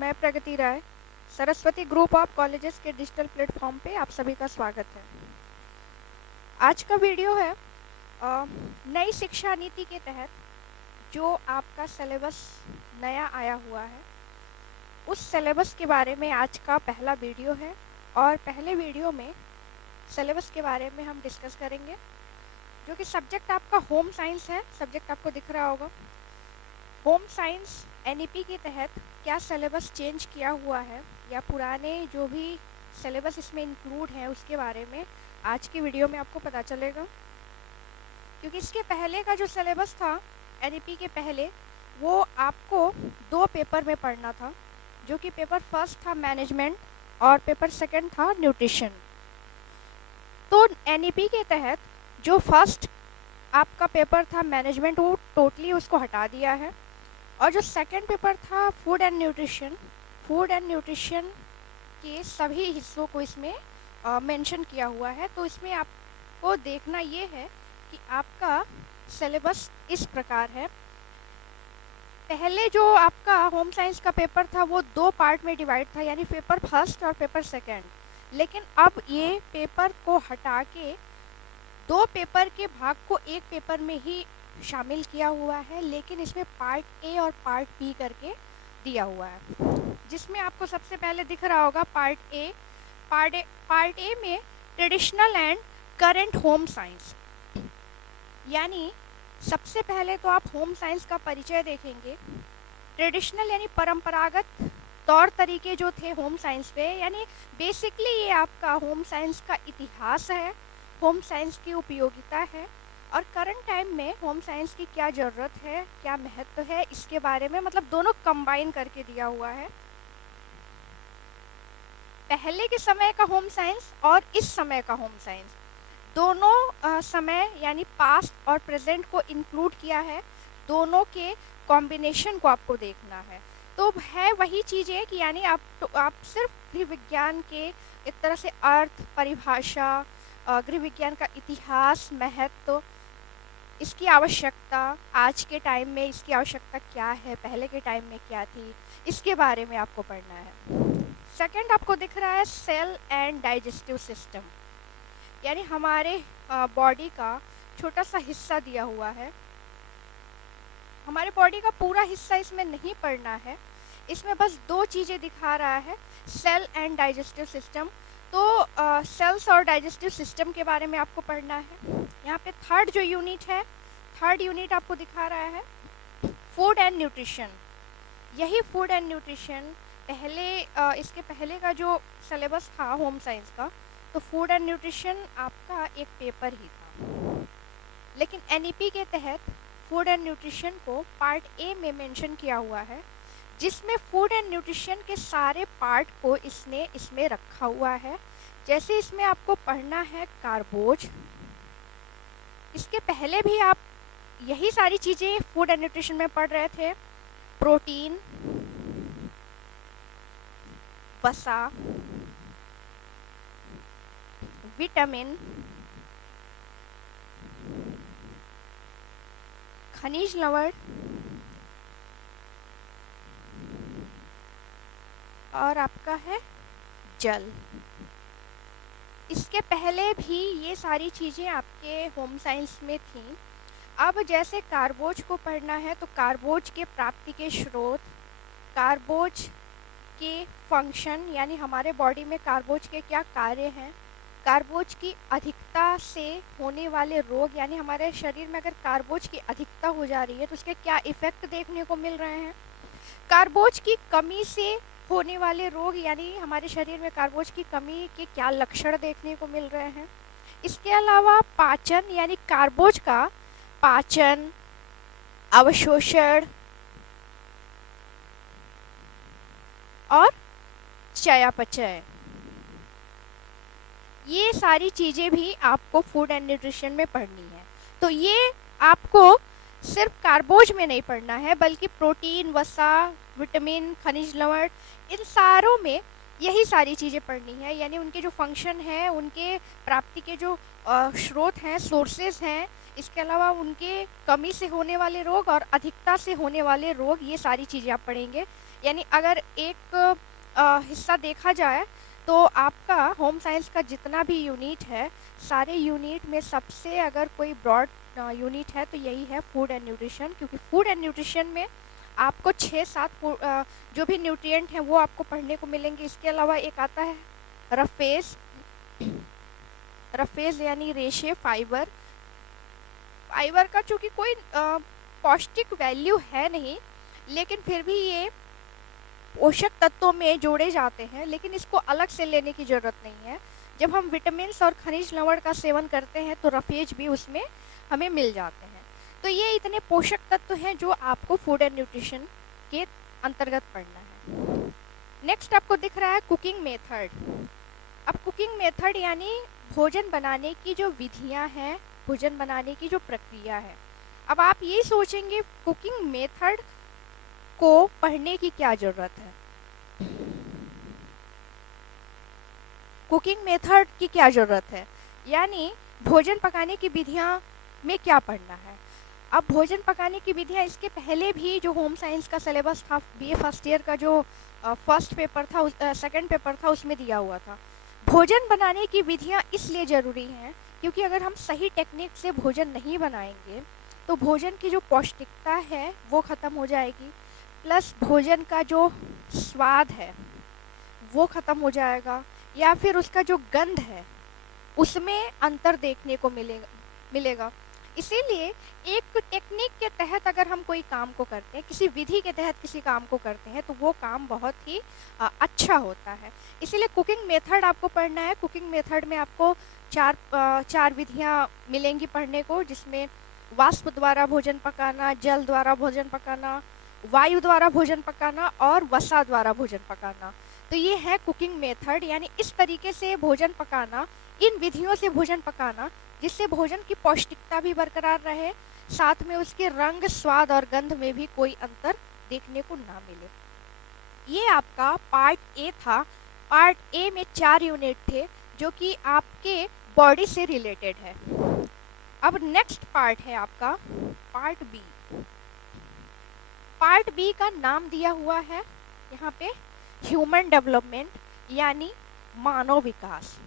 मैं प्रगति राय, Saraswati group of colleges के digital platform पे आप सभी का स्वागत है। आज का वीडियो है नई शिक्षा नीति के तहत जो आपका सिलेबस नया आया हुआ है, उस सिलेबस के बारे में आज का पहला वीडियो है। और पहले वीडियो में सिलेबस के बारे में हम डिस्कस करेंगे, जो कि सब्जेक्ट आपका होम साइंस है। सब्जेक्ट आपको दिख रहा होगा। होम साइंस एनईपी के तहत क्या सिलेबस चेंज किया हुआ है या पुराने जो भी सिलेबस इसमें इंक्लूड है उसके बारे में आज की वीडियो में आपको पता चलेगा। क्योंकि इसके पहले का जो सिलेबस था एनईपी के पहले, वो आपको 2 पेपर में पढ़ना था, जो कि पेपर फर्स्ट था मैनेजमेंट और पेपर सेकंड था न्यूट्रिशन। तो एनईपी के तहत जो फर्स्ट आपका पेपर था मैनेजमेंट, वो टोटली उसको हटा दिया है। और जो सेकंड पेपर था फूड एंड न्यूट्रिशन के सभी हिस्सों को इसमें मेंशन किया हुआ है। तो इसमें आपको देखना ये है कि आपका सिलेबस इस प्रकार है। पहले जो आपका होम साइंस का पेपर था वो 2 पार्ट में डिवाइड था, यानी पेपर फर्स्ट और पेपर सेकंड। लेकिन अब ये पेपर को हटा के 2 पेपर के भाग को एक पेपर में ही शामिल किया हुआ है, लेकिन इसमें पार्ट ए और पार्ट बी करके दिया हुआ है। जिसमें आपको सबसे पहले दिख रहा होगा पार्ट ए में traditional and current home science. यानी सबसे पहले तो आप होम साइंस का परिचय देखेंगे। ट्रेडिशनल यानी परंपरागत तौर तरीके जो थे होम साइंस पे, यानी बेसिकली ये आपका होम साइंस का इतिहास है, होम साइंस की उपयोगिता है और करंट टाइम में होम साइंस की क्या ज़रूरत है, क्या महत्व है, इसके बारे में मतलब दोनों कंबाइन करके दिया हुआ है। पहले के समय का होम साइंस और इस समय का होम साइंस, दोनों समय यानी पास्ट और प्रेजेंट को इंक्लूड किया है। दोनों के कॉम्बिनेशन को आपको देखना है। तो है वही चीज़ें कि यानी आप सिर्फ गृह विज्ञान के एक तरह से अर्थ, परिभाषा, गृह विज्ञान का इतिहास, महत्व, इसकी आवश्यकता, आज के टाइम में इसकी आवश्यकता क्या है, पहले के टाइम में क्या थी, इसके बारे में आपको पढ़ना है। सेकंड आपको दिख रहा है सेल एंड डाइजेस्टिव सिस्टम, यानी हमारे बॉडी का छोटा सा हिस्सा दिया हुआ है। हमारे बॉडी का पूरा हिस्सा इसमें नहीं पढ़ना है, इसमें बस 2 चीज़ें दिखा रहा है, सेल एंड डाइजेस्टिव सिस्टम। तो सेल्स और डाइजेस्टिव सिस्टम के बारे में आपको पढ़ना है। यहाँ पे थर्ड जो यूनिट है, थर्ड यूनिट आपको दिखा रहा है फूड एंड न्यूट्रिशन। यही फूड एंड न्यूट्रिशन पहले इसके पहले का जो सिलेबस था होम साइंस का, तो फूड एंड न्यूट्रिशन आपका एक पेपर ही था। लेकिन एनईपी के तहत फूड एंड न्यूट्रिशन को पार्ट ए में मेंशन किया हुआ है, जिसमें फूड एंड न्यूट्रिशन के सारे पार्ट को इसने इसमें रखा हुआ है। जैसे इसमें आपको पढ़ना है कार्बोज। इसके पहले भी आप यही सारी चीज़ें फूड एंड न्यूट्रिशन में पढ़ रहे थे। प्रोटीन, वसा, विटामिन, खनिज लवण और आपका है जल। इसके पहले भी ये सारी चीज़ें आपके होम साइंस में थी। अब जैसे कार्बोज को पढ़ना है तो कार्बोज के प्राप्ति के स्रोत, कार्बोज के फंक्शन, यानी हमारे बॉडी में कार्बोज के क्या कार्य हैं, कार्बोज की अधिकता से होने वाले रोग, यानी हमारे शरीर में अगर कार्बोज की अधिकता हो जा रही है तो उसके क्या इफ़ेक्ट देखने को मिल रहे हैं, कार्बोज की कमी से होने वाले रोग, यानी हमारे शरीर में कार्बोज की कमी के क्या लक्षण देखने को मिल रहे हैं। इसके अलावा पाचन, यानी कार्बोज का पाचन, अवशोषण और चयापचय, ये सारी चीज़ें भी आपको फूड एंड न्यूट्रिशन में पढ़नी है। तो ये आपको सिर्फ कार्बोज में नहीं पढ़ना है, बल्कि प्रोटीन, वसा, विटामिन, खनिज लवण, इन सारों में यही सारी चीज़ें पढ़नी है। यानी उनके जो फंक्शन हैं, उनके प्राप्ति के जो स्रोत हैं, सोर्सेज हैं, इसके अलावा उनके कमी से होने वाले रोग और अधिकता से होने वाले रोग, ये सारी चीज़ें आप पढ़ेंगे। यानी अगर एक हिस्सा देखा जाए तो आपका होम साइंस का जितना भी यूनिट है, सारे यूनिट में सबसे अगर कोई ब्रॉड यूनिट है तो यही है फूड एंड न्यूट्रिशन, क्योंकि फूड एंड न्यूट्रिशन में आपको 6-7 जो भी न्यूट्रिएंट हैं वो आपको पढ़ने को मिलेंगे। इसके अलावा एक आता है रफेज, रफेज यानी रेशे फाइबर। फाइबर का चूँकि कोई पौष्टिक वैल्यू है नहीं, लेकिन फिर भी ये पोषक तत्वों में जोड़े जाते हैं, लेकिन इसको अलग से लेने की ज़रूरत नहीं है। जब हम विटामिन्स और खनिज लवण का सेवन करते हैं तो रफेज भी उसमें हमें मिल जाते हैं। तो ये इतने पोषक तत्व हैं जो आपको फूड एंड न्यूट्रिशन के अंतर्गत पढ़ना है। नेक्स्ट आपको दिख रहा है कुकिंग मेथड। अब कुकिंग मेथड यानी भोजन बनाने की जो विधियां हैं, भोजन बनाने की जो प्रक्रिया है। अब आप ये सोचेंगे कुकिंग मेथड को पढ़ने की क्या ज़रूरत है, कुकिंग मेथड की क्या ज़रूरत है, यानी भोजन पकाने की विधियां में क्या पढ़ना है। अब भोजन पकाने की विधियां, इसके पहले भी जो होम साइंस का सिलेबस था, बीए फर्स्ट ईयर का जो फर्स्ट पेपर था, सेकंड पेपर था, उसमें दिया हुआ था। भोजन बनाने की विधियां इसलिए ज़रूरी हैं क्योंकि अगर हम सही टेक्निक से भोजन नहीं बनाएंगे तो भोजन की जो पौष्टिकता है वो ख़त्म हो जाएगी, प्लस भोजन का जो स्वाद है वो ख़त्म हो जाएगा, या फिर उसका जो गंध है उसमें अंतर देखने को मिलेगा। इसीलिए एक टेक्निक के तहत अगर हम कोई काम को करते हैं, किसी विधि के तहत किसी काम को करते हैं, तो वो काम बहुत ही अच्छा होता है। इसीलिए कुकिंग मेथड आपको पढ़ना है। कुकिंग मेथड में आपको चार विधियां मिलेंगी पढ़ने को, जिसमें वाष्प द्वारा भोजन पकाना, जल द्वारा भोजन पकाना, वायु द्वारा भोजन पकाना और वसा द्वारा भोजन पकाना। तो ये है कुकिंग मेथड, यानी इस तरीके से भोजन पकाना, इन विधियों से भोजन पकाना जिससे भोजन की पौष्टिकता भी बरकरार रहे, साथ में उसके रंग, स्वाद और गंध में भी कोई अंतर देखने को ना मिले। ये आपका पार्ट ए था। पार्ट ए में 4 यूनिट थे जो कि आपके बॉडी से रिलेटेड है। अब नेक्स्ट पार्ट है आपका पार्ट बी। पार्ट बी का नाम दिया हुआ है यहाँ पे ह्यूमन डेवलपमेंट, यानी मानव विकास।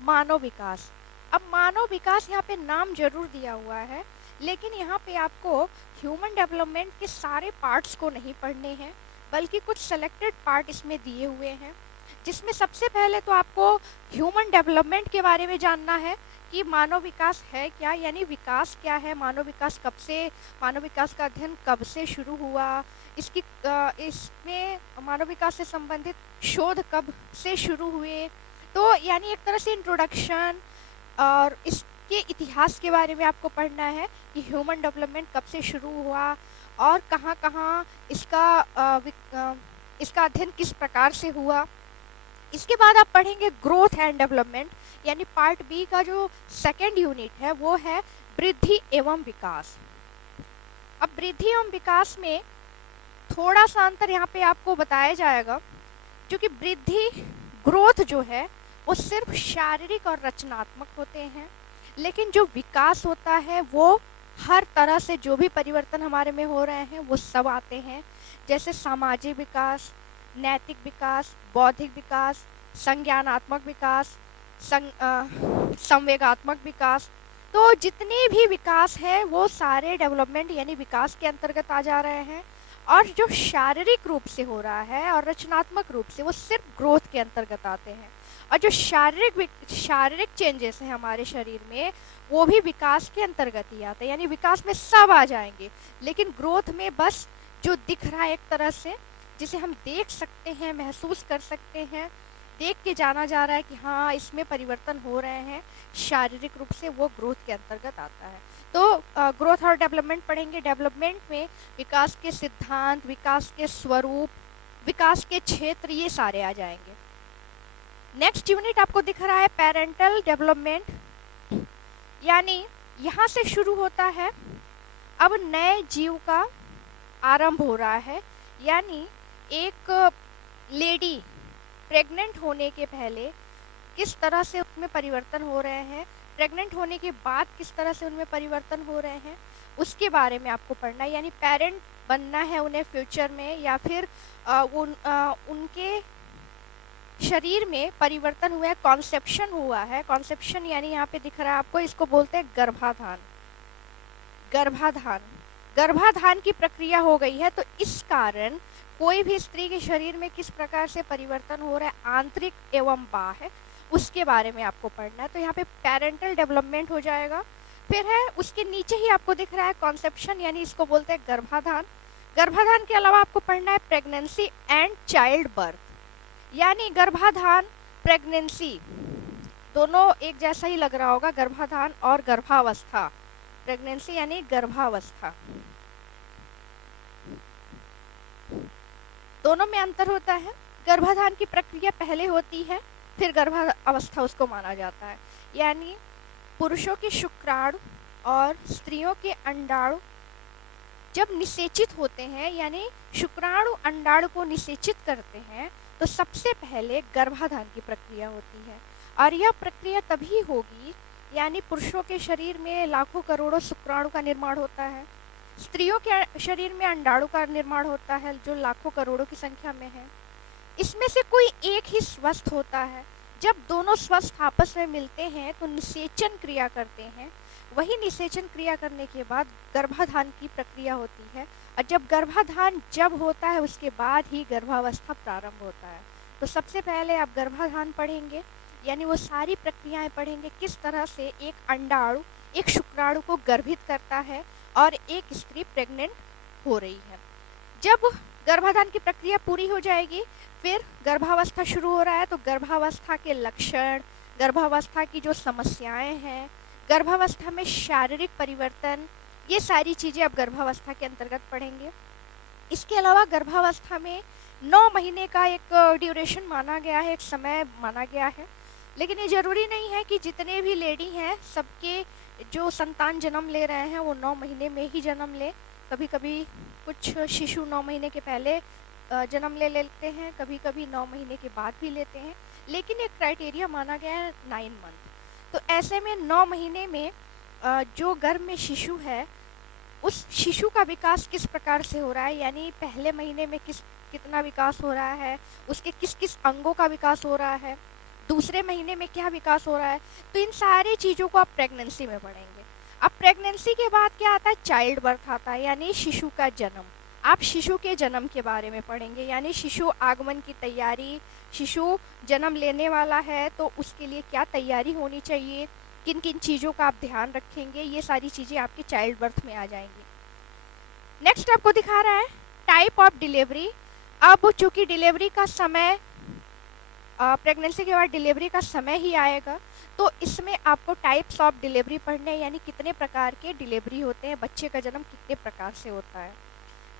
मानव विकास। अब मानव विकास यहाँ पे नाम जरूर दिया हुआ है, लेकिन यहाँ पे आपको ह्यूमन डेवलपमेंट के सारे पार्ट्स को नहीं पढ़ने हैं, बल्कि कुछ सेलेक्टेड पार्ट इसमें दिए हुए हैं, जिसमें सबसे पहले तो आपको ह्यूमन डेवलपमेंट के बारे में जानना है कि मानव विकास है क्या, यानी विकास क्या है, मानव विकास कब से, मानव विकास का अध्ययन कब से शुरू हुआ, इसमें मानव विकास से संबंधित शोध कब से शुरू हुए। तो यानी एक तरह से इंट्रोडक्शन और इसके इतिहास के बारे में आपको पढ़ना है कि ह्यूमन डेवलपमेंट कब से शुरू हुआ और कहाँ कहाँ इसका अध्ययन किस प्रकार से हुआ। इसके बाद आप पढ़ेंगे ग्रोथ एंड डेवलपमेंट, यानी पार्ट बी का जो सेकेंड यूनिट है वो है वृद्धि एवं विकास। अब वृद्धि एवं विकास में थोड़ा सा अंतर यहाँ पे आपको बताया जाएगा, क्योंकि वृद्धि, ग्रोथ जो है वो सिर्फ शारीरिक और रचनात्मक होते हैं, लेकिन जो विकास होता है वो हर तरह से, जो भी परिवर्तन हमारे में हो रहे हैं वो सब आते हैं, जैसे सामाजिक विकास, नैतिक विकास, बौद्धिक विकास, संज्ञानात्मक विकास, संवेगात्मक विकास। तो जितने भी विकास है वो सारे डेवलपमेंट यानी विकास के अंतर्गत आ जा रहे हैं, और जो शारीरिक रूप से हो रहा है और रचनात्मक रूप से वो सिर्फ ग्रोथ के अंतर्गत आते हैं। और जो शारीरिक चेंजेस हैं हमारे शरीर में वो भी विकास के अंतर्गत ही आते हैं, यानी विकास में सब आ जाएंगे, लेकिन ग्रोथ में बस जो दिख रहा है एक तरह से, जिसे हम देख सकते हैं, महसूस कर सकते हैं, देख के जाना जा रहा है कि हाँ इसमें परिवर्तन हो रहे हैं, शारीरिक रूप से वो ग्रोथ के अंतर्गत आता है। तो ग्रोथ और डेवलपमेंट पढ़ेंगे। डेवलपमेंट में विकास के सिद्धांत, विकास के स्वरूप, विकास के क्षेत्र, ये सारे आ जाएंगे। नेक्स्ट यूनिट आपको दिख रहा है पेरेंटल डेवलपमेंट, यानी यहाँ से शुरू होता है अब नए जीव का आरंभ हो रहा है, यानी एक लेडी प्रेग्नेंट होने के पहले किस तरह से उसमें परिवर्तन हो रहे हैं, प्रेग्नेंट होने के बाद किस तरह से उनमें परिवर्तन हो रहे हैं उसके बारे में आपको पढ़ना है। यानी पेरेंट बनना है उन्हें फ्यूचर में, या फिर उनके शरीर में परिवर्तन हुआ है, कॉन्सेप्शन हुआ है। कॉन्सेप्शन यानी यहाँ पे दिख रहा है आपको, इसको बोलते हैं गर्भाधान। गर्भाधान गर्भाधान की प्रक्रिया हो गई है, तो इस कारण कोई भी स्त्री के शरीर में किस प्रकार से परिवर्तन हो रहा है, आंतरिक एवं बाह्य, उसके बारे में आपको पढ़ना है। तो यहाँ पे पेरेंटल डेवलपमेंट हो जाएगा। फिर है उसके नीचे ही आपको दिख रहा है कॉन्सेप्शन, यानी इसको बोलते हैं गर्भाधान। गर्भाधान के अलावा आपको पढ़ना है प्रेगनेंसी एंड चाइल्ड बर्थ। यानी गर्भाधान, प्रेगनेंसी दोनों एक जैसा ही लग रहा होगा, गर्भाधान और गर्भावस्था। प्रेगनेंसी यानी गर्भावस्था, दोनों में अंतर होता है। गर्भाधान की प्रक्रिया पहले होती है, फिर गर्भावस्था उसको माना जाता है। यानी पुरुषों के शुक्राणु और स्त्रियों के अंडाणु जब निषेचित होते हैं, यानी शुक्राणु अंडाणु को निषेचित करते हैं, तो सबसे पहले गर्भाधान की प्रक्रिया होती है। और यह प्रक्रिया तभी होगी, यानी पुरुषों के शरीर में लाखों करोड़ों शुक्राणु का निर्माण होता है, स्त्रियों के शरीर में अंडाणु का निर्माण होता है जो लाखों करोड़ों की संख्या में है। इसमें से कोई एक ही स्वस्थ होता है। जब दोनों स्वस्थ आपस में मिलते हैं तो निषेचन क्रिया करते हैं। वही निषेचन क्रिया करने के बाद गर्भाधान की प्रक्रिया होती है, और जब गर्भाधान जब होता है उसके बाद ही गर्भावस्था प्रारंभ होता है। तो सबसे पहले आप गर्भाधान पढ़ेंगे, यानी वो सारी प्रक्रियाएं पढ़ेंगे, किस तरह से एक अंडाणु एक शुक्राणु को गर्भित करता है और एक स्त्री प्रेग्नेंट हो रही है। जब गर्भाधान की प्रक्रिया पूरी हो जाएगी, फिर गर्भावस्था शुरू हो रहा है, तो गर्भावस्था के लक्षण, गर्भावस्था की जो समस्याएं हैं, गर्भावस्था में शारीरिक परिवर्तन, ये सारी चीज़ें आप गर्भावस्था के अंतर्गत पढ़ेंगे। इसके अलावा गर्भावस्था में 9 महीने का एक ड्यूरेशन माना गया है, एक समय माना गया है। लेकिन ये ज़रूरी नहीं है कि जितने भी लेडी हैं सबके जो संतान जन्म ले रहे हैं वो 9 महीने में ही जन्म ले। कभी कभी कुछ शिशु 9 महीने के पहले जन्म ले लेते हैं, कभी कभी 9 महीने के बाद भी लेते हैं, लेकिन एक क्राइटेरिया माना गया है 9 मंथ। तो ऐसे में 9 महीने में जो गर्भ में शिशु है उस शिशु का विकास किस प्रकार से हो रहा है, यानी पहले महीने में कितना विकास हो रहा है, उसके किस किस अंगों का विकास हो रहा है, दूसरे महीने में क्या विकास हो रहा है, तो इन सारी चीज़ों को आप प्रेगनेंसी में पढ़ेंगे। अब प्रेगनेंसी के बाद क्या आता है, चाइल्ड बर्थ आता है, यानी शिशु का जन्म। आप शिशु के जन्म के बारे में पढ़ेंगे, यानी शिशु आगमन की तैयारी, शिशु जन्म लेने वाला है तो उसके लिए क्या तैयारी होनी चाहिए, किन किन चीज़ों का आप ध्यान रखेंगे, ये सारी चीज़ें आपके चाइल्ड बर्थ में आ जाएंगी। नेक्स्ट आपको दिखा रहा है टाइप ऑफ डिलीवरी। अब चूँकि डिलीवरी का समय प्रेगनेंसी के बाद डिलीवरी का समय ही आएगा, तो इसमें आपको टाइप्स ऑफ डिलीवरी पढ़ने, यानी कितने प्रकार के डिलीवरी होते हैं, बच्चे का जन्म कितने प्रकार से होता है।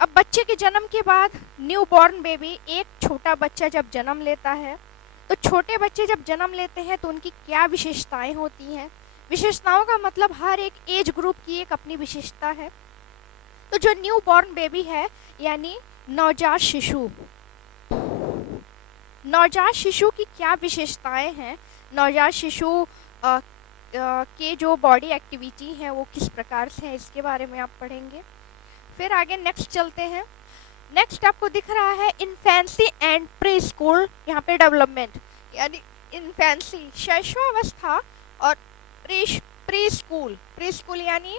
अब बच्चे के जन्म के बाद न्यू बॉर्न बेबी, एक छोटा बच्चा जब जन्म लेता है, तो छोटे बच्चे जब जन्म लेते हैं तो उनकी क्या विशेषताएं होती हैं। विशेषताओं का मतलब हर एक एज ग्रुप की एक अपनी विशेषता है। तो जो न्यू बॉर्न बेबी है, यानी नवजात शिशु, नवजात शिशु की क्या विशेषताएं हैं, नवजात शिशु के जो बॉडी एक्टिविटी हैं वो किस प्रकार से हैं, इसके बारे में आप पढ़ेंगे। फिर आगे नेक्स्ट चलते हैं। नेक्स्ट आपको दिख रहा है इन्फेंसी एंड प्री स्कूल, यहाँ पे डेवलपमेंट, यानी इन्फेंसी शैशवावस्था और प्री स्कूल यानी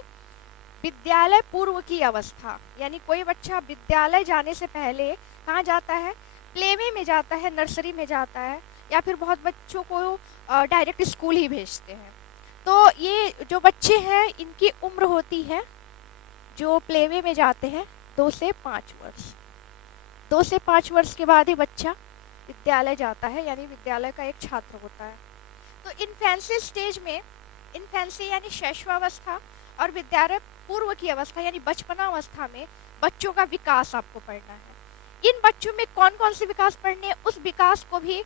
विद्यालय पूर्व की अवस्था, यानी कोई बच्चा विद्यालय जाने से पहले कहाँ जाता है, प्लेवे में जाता है, नर्सरी में जाता है, या फिर बहुत बच्चों को डायरेक्ट स्कूल ही भेजते हैं। तो ये जो बच्चे हैं इनकी उम्र होती है, जो प्लेवे में जाते हैं 2 से 5 वर्ष। 2 से 5 वर्ष के बाद ही बच्चा विद्यालय जाता है, यानी विद्यालय का एक छात्र होता है। तो इन्फेंसी स्टेज में, इन्फेंसी यानी शैशवावस्था और विद्यालय पूर्व की अवस्था यानी बचपना अवस्था में बच्चों का विकास आपको पढ़ना है। इन बच्चों में कौन कौन से विकास पढ़ने हैं, उस विकास को भी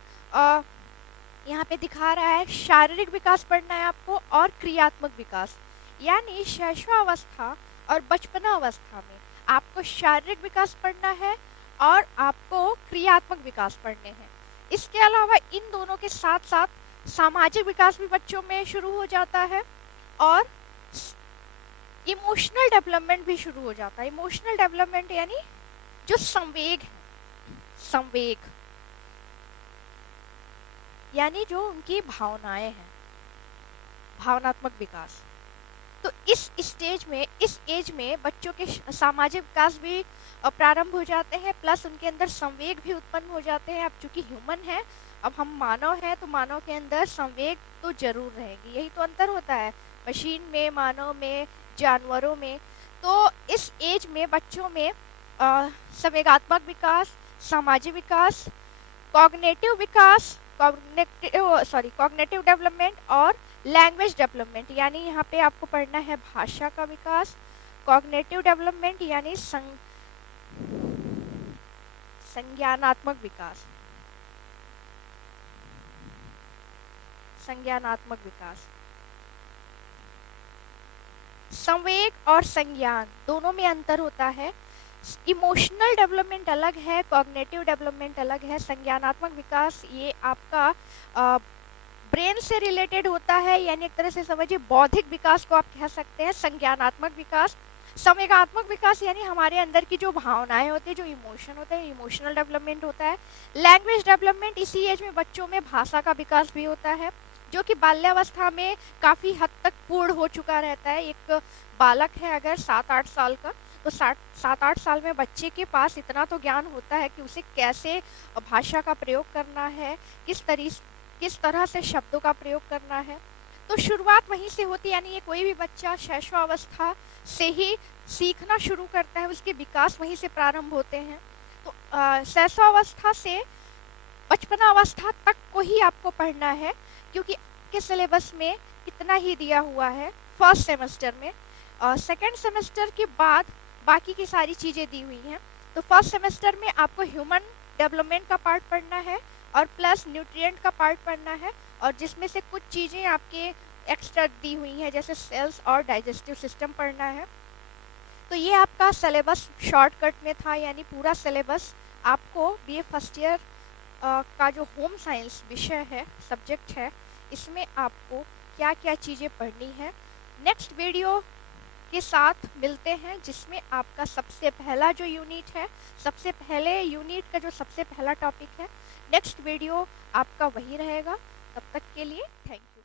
यहाँ पे दिखा रहा है। शारीरिक विकास पढ़ना है आपको और क्रियात्मक विकास, यानी शैशवावस्था और बचपना अवस्था में आपको शारीरिक विकास पढ़ना है और आपको क्रियात्मक विकास पढ़ने हैं। इसके अलावा इन दोनों के साथ साथ सामाजिक विकास भी बच्चों में शुरू हो जाता है और इमोशनल डेवलपमेंट भी शुरू हो जाता है। इमोशनल डेवलपमेंट यानी जो संवेग है, संवेग यानी जो उनकी भावनाएं हैं, भावनात्मक विकास। तो इस स्टेज में, इस एज में बच्चों के सामाजिक विकास भी प्रारंभ हो जाते हैं, प्लस उनके अंदर संवेग भी उत्पन्न हो जाते हैं। अब चूंकि ह्यूमन है, अब हम मानव हैं, तो मानव के अंदर संवेग तो जरूर रहेगी। यही तो अंतर होता है मशीन में, मानव में, जानवरों में। तो इस एज में बच्चों में संवेगात्मक विकास, सामाजिक विकास, कॉग्निटिव विकास, कॉग्निटिव डेवलपमेंट और लैंग्वेज डेवलपमेंट यानी यहाँ पे आपको पढ़ना है भाषा का विकास। कॉग्निटिव डेवलपमेंट यानी संज्ञानात्मक विकास, संज्ञानात्मक विकास। संवेग और संज्ञान दोनों में अंतर होता है। इमोशनल डेवलपमेंट अलग है, कॉग्निटिव डेवलपमेंट अलग है। संज्ञानात्मक विकास ये आपका ब्रेन से रिलेटेड होता है, यानी एक तरह से समझिए बौद्धिक विकास को आप कह सकते हैं। संज्ञानात्मक विकास, संवेगात्मक विकास यानी हमारे अंदर की जो भावनाएं होती है, जो इमोशन होते हैं, इमोशनल डेवलपमेंट होता है। लैंग्वेज डेवलपमेंट, इसी एज में बच्चों में भाषा का विकास भी होता है, जो कि बाल्यावस्था में काफ़ी हद तक पूर्ण हो चुका रहता है। एक बालक है अगर 7-8 साल का, तो 7-8 साल में बच्चे के पास इतना तो ज्ञान होता है कि उसे कैसे भाषा का प्रयोग करना है, किस तरह से शब्दों का प्रयोग करना है। तो शुरुआत वहीं से होती है, यानी ये कोई भी बच्चा शैशवावस्था से ही सीखना शुरू करता है, उसके विकास वहीं से प्रारंभ होते हैं। तो शैशवावस्था से बचपनावस्था तक को ही आपको पढ़ना है, क्योंकि के सिलेबस में इतना ही दिया हुआ है फर्स्ट सेमेस्टर में। सेकेंड सेमेस्टर के बाद बाकी की सारी चीज़ें दी हुई हैं। तो फर्स्ट सेमेस्टर में आपको ह्यूमन डेवलपमेंट का पार्ट पढ़ना है और प्लस न्यूट्रिएंट का पार्ट पढ़ना है, और जिसमें से कुछ चीज़ें आपके एक्स्ट्रा दी हुई हैं, जैसे सेल्स और डाइजेस्टिव सिस्टम पढ़ना है। तो ये आपका सिलेबस शॉर्टकट में था, यानी पूरा सिलेबस आपको बीए फर्स्ट ईयर का जो होम साइंस विषय है, सब्जेक्ट है, इसमें आपको क्या क्या चीज़ें पढ़नी है। नेक्स्ट वीडियो के साथ मिलते हैं, जिसमें आपका सबसे पहला जो यूनिट है, सबसे पहले यूनिट का जो सबसे पहला टॉपिक है, नेक्स्ट वीडियो आपका वही रहेगा। तब तक के लिए थैंक यू।